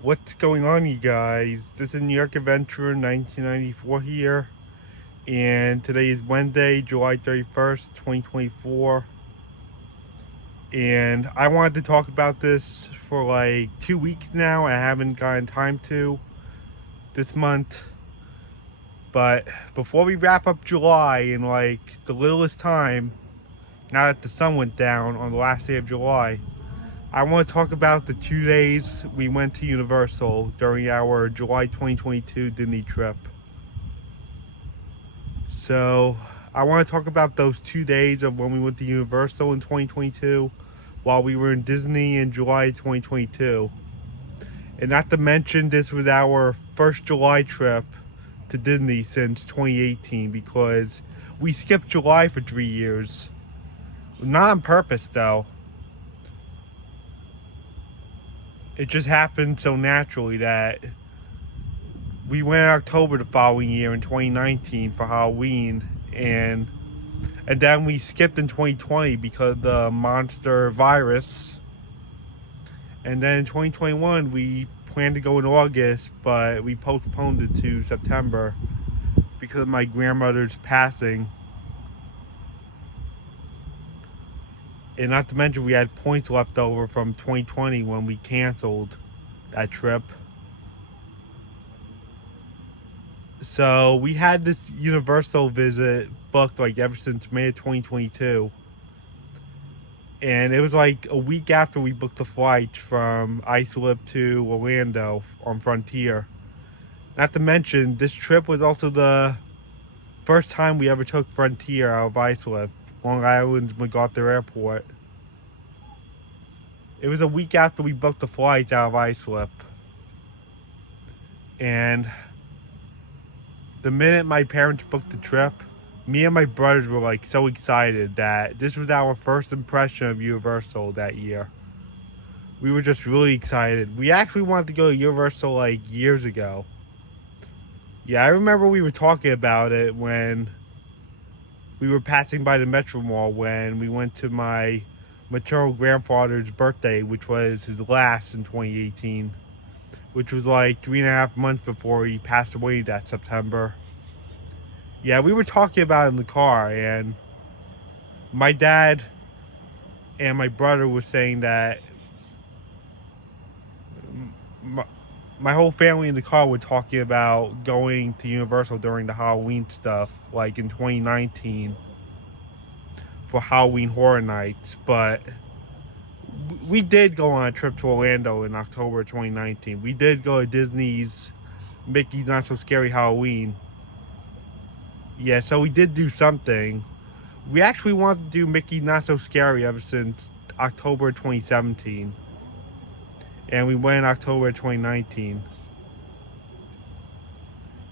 What's going on, you guys? This is New York Adventure 1994 here, and today is Wednesday, July 31st, 2024. And I wanted to talk about this for like 2 weeks now. I haven't gotten time to this month. But before we wrap up July in like the littlest time, now that the sun went down on the last day of July, I want to talk about the 2 days we went to Universal during our July 2022 Disney trip. So I want to talk about those 2 days of when we went to Universal in 2022 while we were in Disney in July 2022. And not to mention, this was our first July trip to Disney since 2018 because we skipped July for 3 years. Not on purpose though. It just happened so naturally that we went in October the following year in 2019 for Halloween, and then we skipped in 2020 because of the monster virus. And then in 2021 we planned to go in August, but we postponed it to September because of my grandmother's passing. And not to mention, we had points left over from 2020 when we canceled that trip. So we had this Universal visit booked like ever since May of 2022. And it was like a week after we booked the flight from Islip to Orlando on Frontier. Not to mention, this trip was also the first time we ever took Frontier out of Islip, Long Island's MacArthur Airport. It was a week after we booked the flight out of Islip. And the minute my parents booked the trip, me and my brothers were like so excited that this was our first impression of Universal that year. We were just really excited. We actually wanted to go to Universal like years ago. Yeah, I remember we were talking about it when we were passing by the Metro Mall when we went to my maternal grandfather's birthday, which was his last in 2018, which was like 3.5 months before he passed away that September. Yeah, we were talking about it in the car, and my dad and my brother were saying that my whole family in the car were talking about going to Universal during the Halloween stuff, like in 2019 for Halloween Horror Nights. But we did go on a trip to Orlando in October 2019. We did go to Disney's Mickey's Not So Scary Halloween. Yeah, so we did do something. We actually wanted to do Mickey Not So Scary ever since October 2017. And we went in October 2019.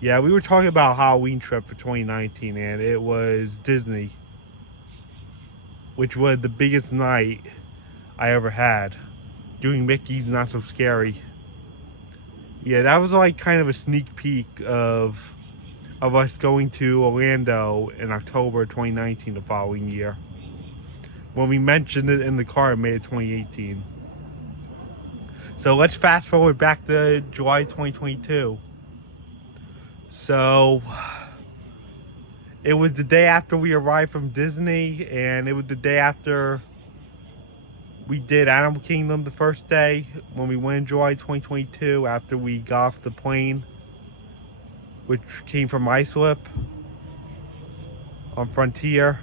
Yeah, we were talking about a Halloween trip for 2019, and it was Disney, which was the biggest night I ever had, doing Mickey's Not So Scary. Yeah, that was like kind of a sneak peek of us going to Orlando in October 2019, the following year, when we mentioned it in the car in May of 2018. So let's fast forward back to July 2022. So it was the day after we arrived from Disney, and it was the day after we did Animal Kingdom the first day when we went in July 2022 after we got off the plane, which came from Islip on Frontier.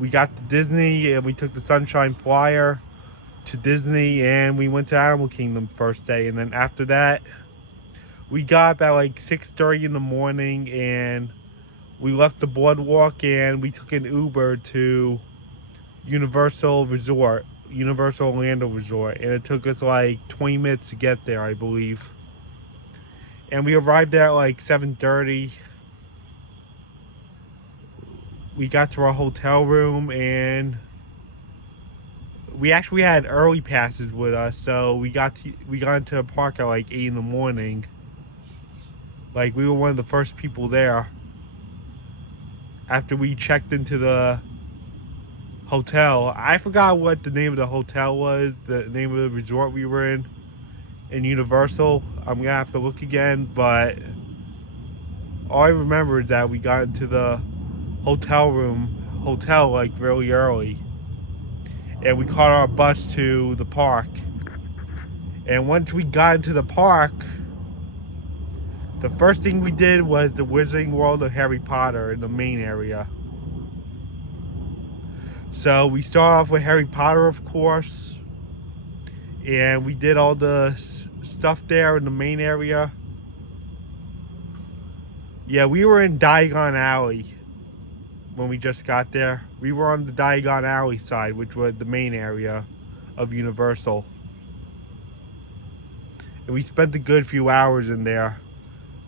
We got to Disney and we took the Sunshine Flyer to Disney, and we went to Animal Kingdom first day. And then after that, we got up at like 6:30 in the morning, and we left the boardwalk and we took an Uber to Universal Orlando Resort, and it took us like 20 minutes to get there, I believe. And we arrived there at like 7:30. We got to our hotel room, and we actually had early passes with us, so we got into the park at like 8 in the morning. Like, we were one of the first people there after we checked into the hotel. I forgot what the name of the hotel was, the name of the resort we were in. in Universal. I'm gonna have to look again, but all I remember is that we got into the hotel like really early, and we caught our bus to the park. And once we got into the park, the first thing we did was the Wizarding World of Harry Potter in the main area. So we start off with Harry Potter, of course, and we did all the stuff there in the main area. Yeah, we were in Diagon Alley when we just got there. We were on the Diagon Alley side, which was the main area of Universal. And we spent a good few hours in there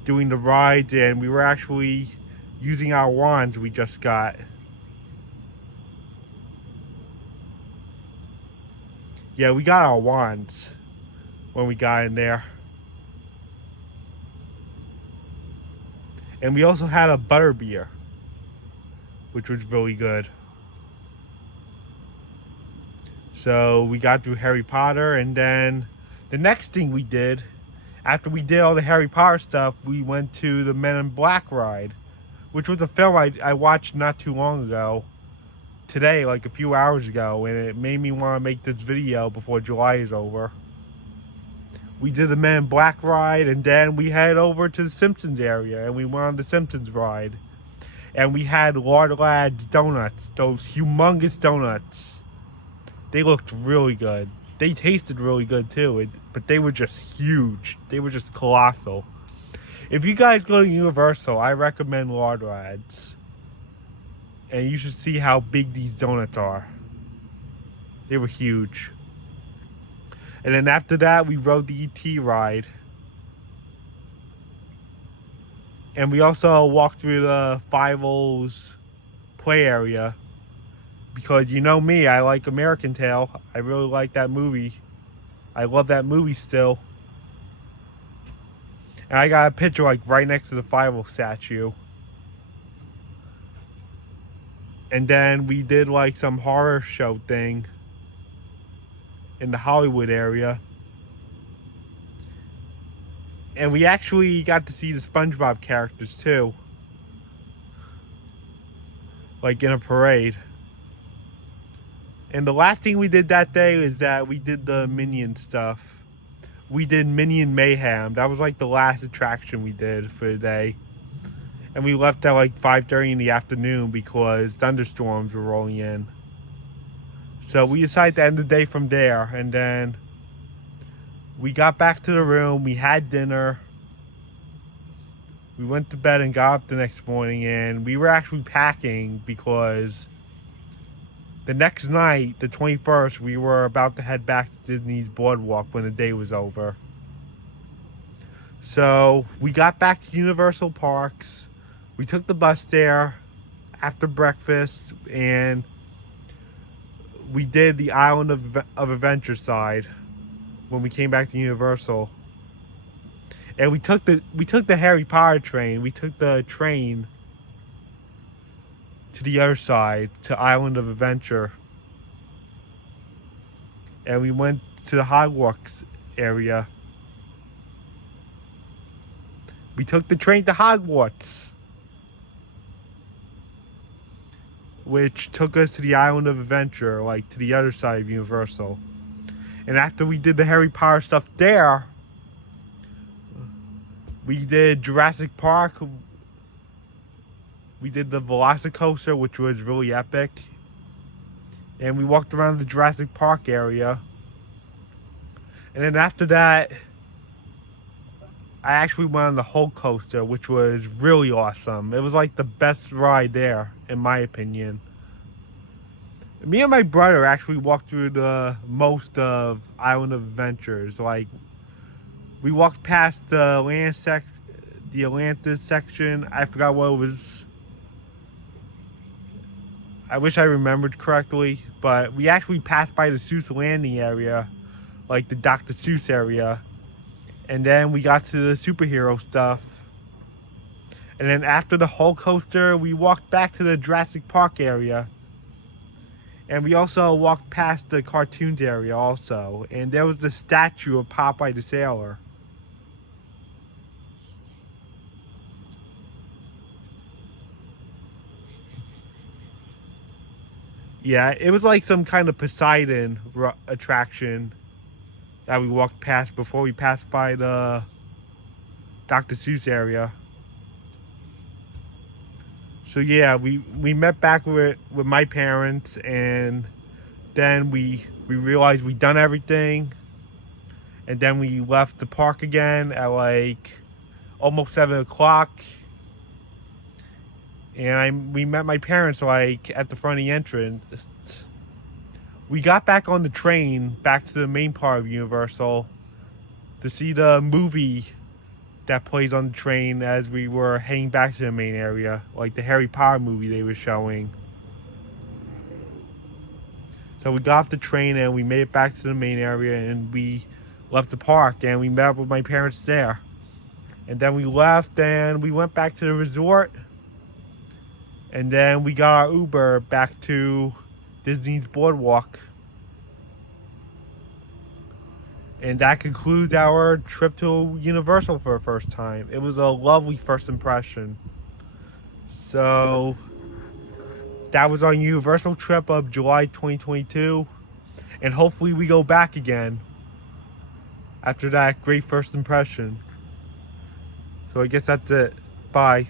doing the rides, and we were actually using our wands we just got. Yeah, we got our wands when we got in there. And we also had a butterbeer, which was really good. So we got through Harry Potter, and then the next thing we did, after we did all the Harry Potter stuff, we went to the Men in Black ride, which was a film I watched not too long ago. Today, like a few hours ago, and it made me want to make this video before July is over. We did the Men in Black ride, and then we headed over to the Simpsons area, and we went on the Simpsons ride. And we had Lord Ladd's donuts, those humongous donuts. They looked really good. They tasted really good too, but they were just huge. They were just colossal. If you guys go to Universal, I recommend Lord Ladd's. And you should see how big these donuts are. They were huge. And then after that, we rode the ET ride. And we also walked through the Five-O's play area. Because you know me, I like American Tail. I really like that movie. I love that movie still. And I got a picture like right next to the Five-O statue. And then we did like some horror show thing in the Hollywood area. And we actually got to see the SpongeBob characters too. Like in a parade. And the last thing we did that day is that we did the Minion stuff. We did Minion Mayhem. That was like the last attraction we did for the day. And we left at like 5:30 in the afternoon because thunderstorms were rolling in. So we decided to end the day from there. And then we got back to the room. We had dinner. We went to bed and got up the next morning. And we were actually packing because the next night, the 21st, we were about to head back to Disney's Boardwalk when the day was over. So we got back to Universal Parks. We took the bus there after breakfast, and we did the Island of Adventure side when we came back to Universal. And we took the Harry Potter train. We took the train to the other side, to Island of Adventure. And we went to the Hogwarts area. We took the train to Hogwarts, which took us to the Island of Adventure, like to the other side of Universal. And after we did the Harry Potter stuff there, we did Jurassic Park. We did the Velocicoaster, which was really epic. And we walked around the Jurassic Park area. And then after that, I actually went on the Hulk coaster, which was really awesome. It was like the best ride there, in my opinion. Me and my brother actually walked through the most of Island of Adventures. Like, we walked past the Atlantis section. I forgot what it was. I wish I remembered correctly, but we actually passed by the Seuss Landing area, like the Dr. Seuss area. And then we got to the superhero stuff. And then after the Hulk coaster, we walked back to the Jurassic Park area. And we also walked past the cartoons area also. And there was the statue of Popeye the Sailor. Yeah, it was like some kind of Poseidon attraction that we walked past before we passed by the Dr. Seuss area. So yeah, we met back with my parents, and then we realized we'd done everything, and then we left the park again at like almost 7 o'clock. And we met my parents like at the front of the entrance. We got back on the train back to the main part of Universal to see the movie that plays on the train as we were heading back to the main area, like the Harry Potter movie they were showing. So we got off the train and we made it back to the main area, and we left the park and we met up with my parents there. And then we left and we went back to the resort. And then we got our Uber back to Disney's Boardwalk. And that concludes our trip to Universal for the first time. It was a lovely first impression. So that was our Universal trip of July 2022. And hopefully we go back again after that great first impression. So I guess that's it. Bye.